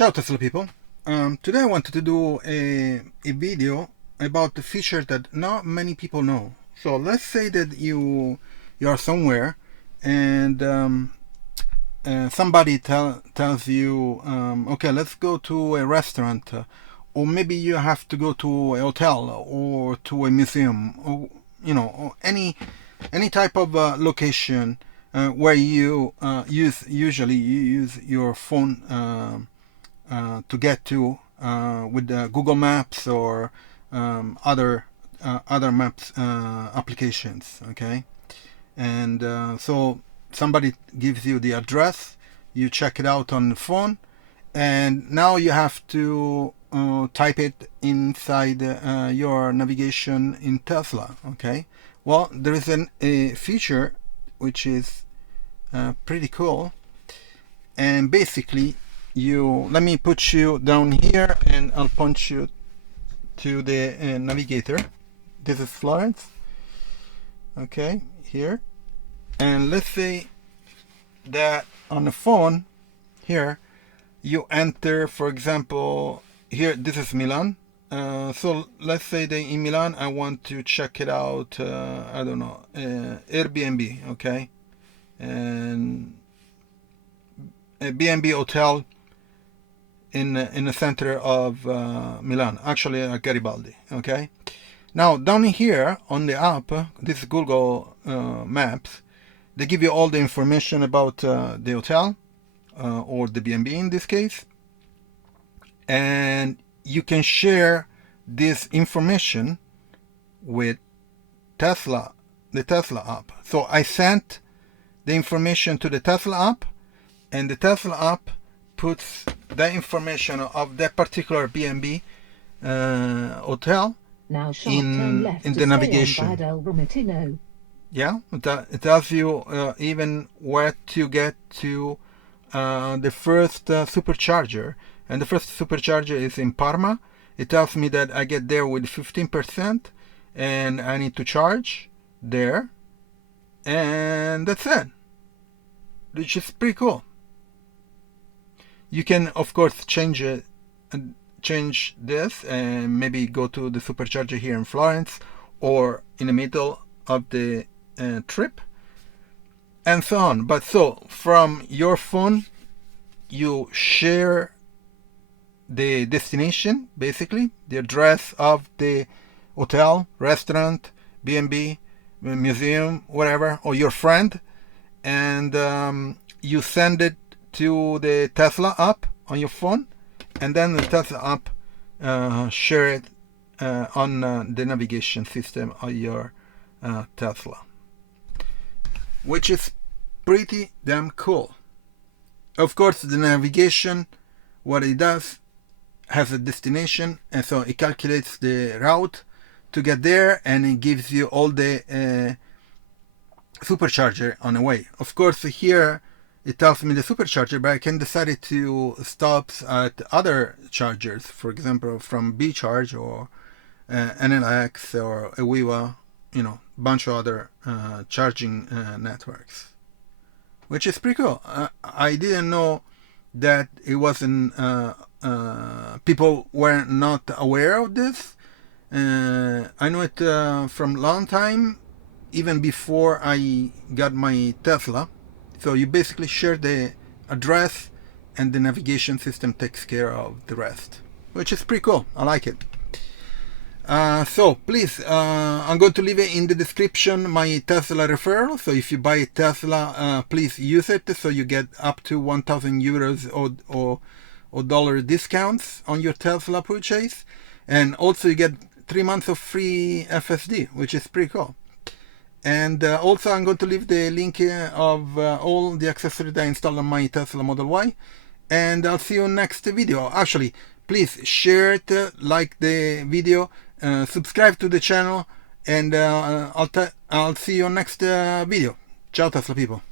Ciao Tesla people. Today I wanted to do a video about the feature that not many people know. So let's say that you are somewhere and somebody tells you, okay, let's go to a restaurant, or maybe you have to go to a hotel or to a museum, or or any type of location where you usually use your phone to get to with Google Maps or other maps applications. Okay, and so somebody gives you the address, you check it out on the phone, and now you have to type it inside your navigation in Tesla. Okay, well, there is a feature which is pretty cool, and basically let me put you down here and I'll punch you to the navigator. This is Florence. Okay, here, and let's say that on the phone here you enter, for example, here this is Milan. So let's say that in Milan I want to check it out, I don't know, Airbnb. Okay, and a B&B hotel in the center of Milan, actually Garibaldi. Okay, now down here on the app, this is Google Maps, they give you all the information about the hotel or the B&B in this case, and you can share this information with Tesla, the Tesla app. So I sent the information to the Tesla app, and the Tesla app puts the information of that particular B&B hotel now in the navigation. Yeah, it tells you even where to get to the first supercharger, and the first supercharger is in Parma. It tells me that I get there with 15% and I need to charge there, and that's it, which is pretty cool. You can of course change this and maybe go to the supercharger here in Florence or in the middle of the trip and so on. But so from your phone you share the destination, basically the address of the hotel, restaurant, B&B, museum, whatever, or your friend, and you send it to the Tesla app on your phone, and then the Tesla app share it on the navigation system of your Tesla, which is pretty damn cool. Of course, the navigation, what it does, has a destination, and so it calculates the route to get there, and it gives you all the supercharger on the way. Of course, here it tells me the supercharger, but I can decide to stop at other chargers, for example, from BeCharge or NLX or Awiwa, bunch of other charging networks, which is pretty cool. I didn't know that it wasn't, people were not aware of this. I know it from a long time, even before I got my Tesla. So you basically share the address and the navigation system takes care of the rest, which is pretty cool. I like it. So please, I'm going to leave it in the description my Tesla referral. So if you buy a Tesla, please use it, so you get up to 1,000 euros or dollar discounts on your Tesla purchase, and also you get 3 months of free FSD, which is pretty cool. And also I'm going to leave the link of all the accessories that I installed on my Tesla Model Y, and I'll see you next video. Actually, please share it, like the video, subscribe to the channel, and I'll see you next video. Ciao Tesla people.